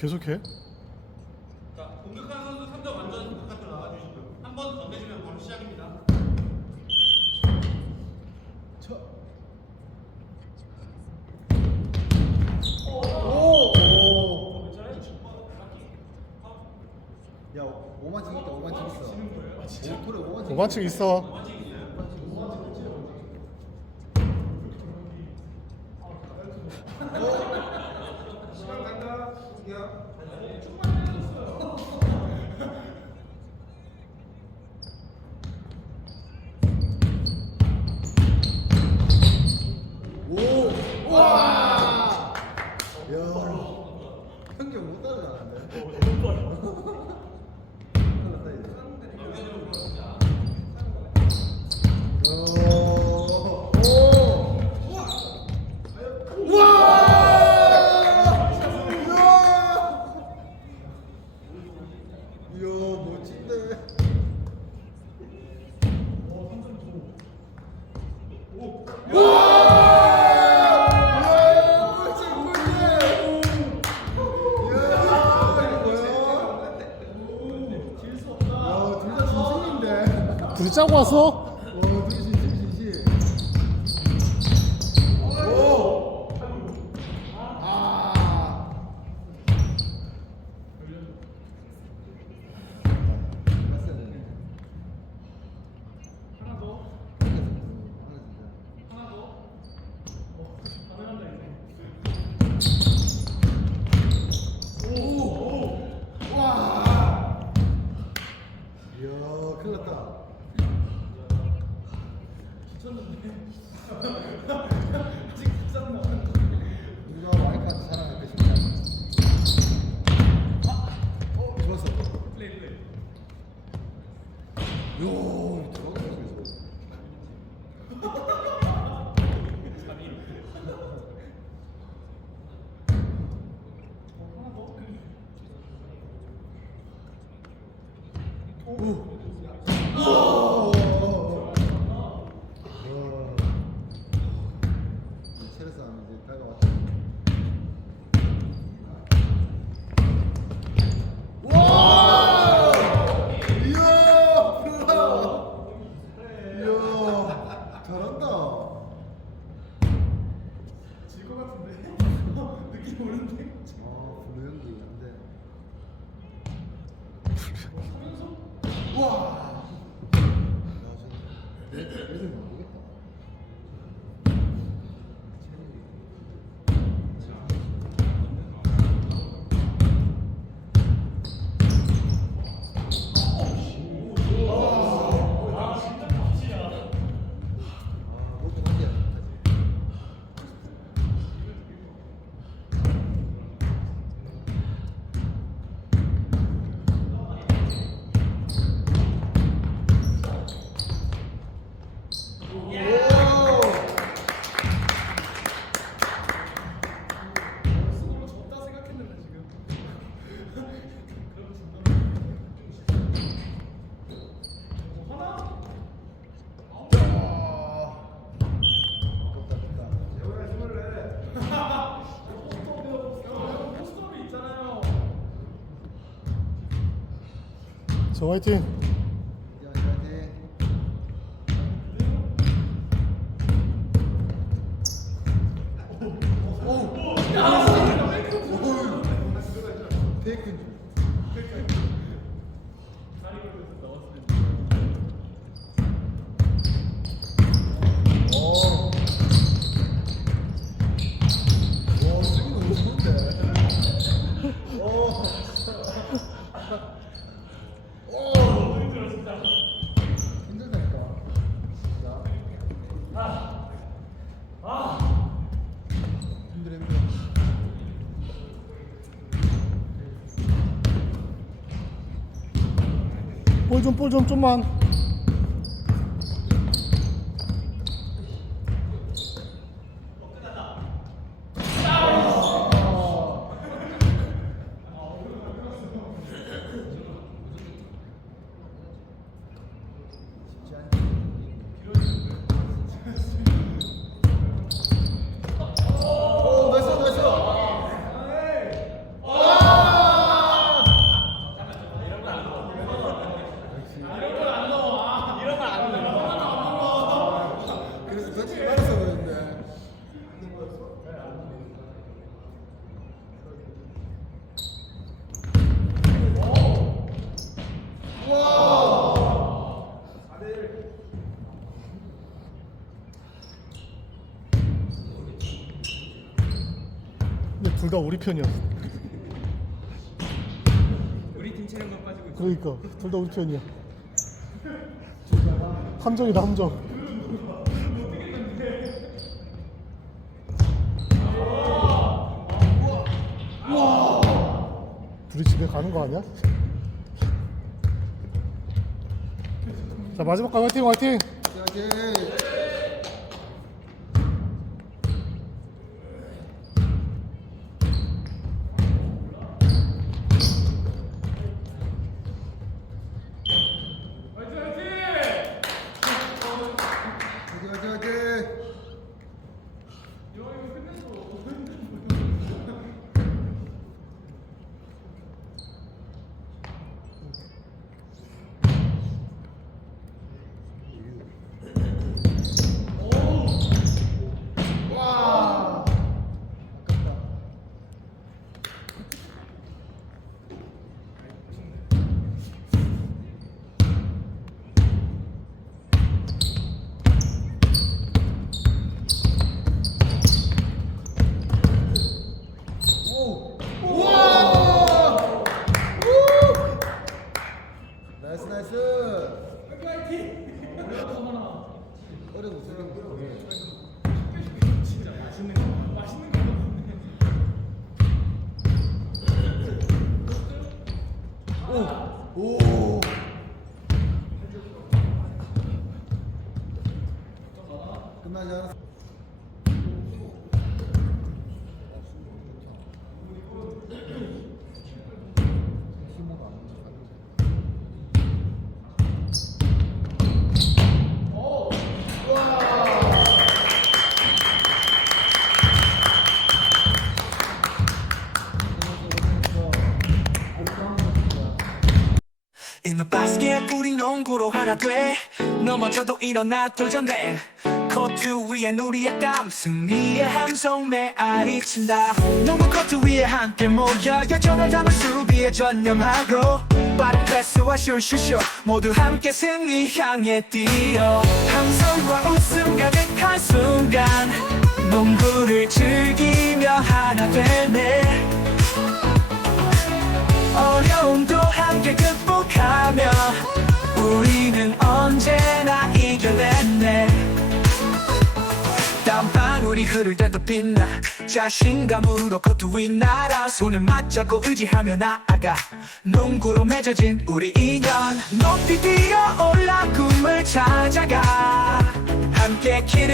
계속해? 자, 공격하는 선수 3점 완전 바깥으로 나가주시고요. 한 번 던지면 바로 시작입니다. 오! 야, 5만 찍었다. 5만 찍었어. 오토에 5만 찍. 5반칙 있어. 아, 형이 못 따라가는데. 끝났다, 이제. 어. 어, 어. 어. Sống. 오. 오. 요즘 Давайте. 볼 좀, 볼 좀, 좀만. 둘 다 우리 편이야. 우리 팀 체력만 빠지고 있어. 그러니까 둘 다 우리 편이야. 함정이다 함정. 둘이 집에 가는 거 아니야? 자 마지막 가 화이팅 화이팅 화이팅 와 아깝다 오! 우와! 우! 나이스 나이스. 어려 못생겼네 오! 오! 끝나지 않았어 농구로 하나 돼 넘어져도 일어나 도전돼 코트 위에 우리의 땀 승리의 함성 메아리 친다. 농구 코트 위에 함께 모여 열정을 담은 수비에 전념하고 빠른 패스와 슛슛슛 모두 함께 승리 향해 뛰어. 함성과 웃음 가득한 순간 농구를 즐기며 하나 되네. 어려움도 함께 극복하며 우리는 언제나 이겨냈네. 땀방울이 흐를 때도 빛나. 자신감으로 코트 위 날아. 손을 맞잡고 의지하며 나아가. 농구로 맺어진 우리 인연. 높이 뛰어올라 꿈을 찾아가. 함께 길을